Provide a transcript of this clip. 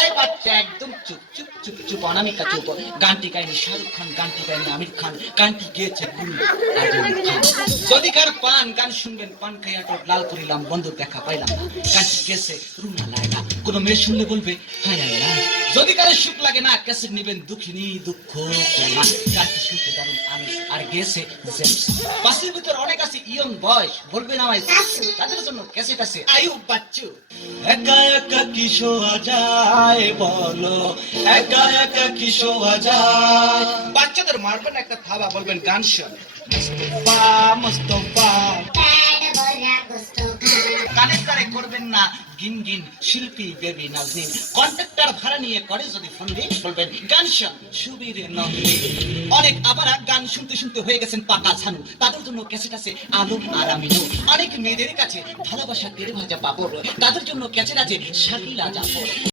এই বাচ্চা একদম চুপ চুপ চুপ চুপ অনামিকা চুপ। গানটি গাইনি শাহরুখ খান, গানটি গাইনি আমির খান, গানটি গেয়েছে গুরু আজম খান। যদি কার পান গান শুনবেন, পান খাইয়া ঠোঁট লাল করিলাম, বন্ধুর দেখা পাইলাম না, গানটি গেছে রুনা লায়লা। কোনো মেয়ে শুনলে বলবে হায় আল্লাহ। যদি কারো সুখ লাগে না, ক্যাসেট নিবেন দুঃখিনী দুঃখ করোনা, গানটি শুনতে দারুণ আমি আর গেছে জেমস। বাসের ভিতর অনেক আছে ইয়ং বয়স, বলবেন আমায় সাসু, তাদের জন্য ক্যাসেট আছে আয়ুব বাচ্চু। একা একা কি শোয়া যায় বলো, একা একা কি শোয়া যায়। বাচ্চাদের মারবেন একটা থাবা, বলবেন গান শোন মুস্তফা মুস্তফা। কানে কানে করবেন না গিন গিন, শিল্পী বেবি নাজনীন। কন্ট্রাক্টর ভাড়া নিয়ে করে যদি ফোন দিয়ে, বলবেন গান শোন সুবীর নন্দী। অনেক আবার গান শুনতে শুনতে হয়ে গেছেন পাকা ছানু, তাদের জন্য ক্যাসেট আছে আলম আর আমিনু। অনেক মেয়েদের কাছে ভালোবাসা তেরে ভাজা পাপড়, তাদের জন্য ক্যাসেট আছে শাকিলা জাফর।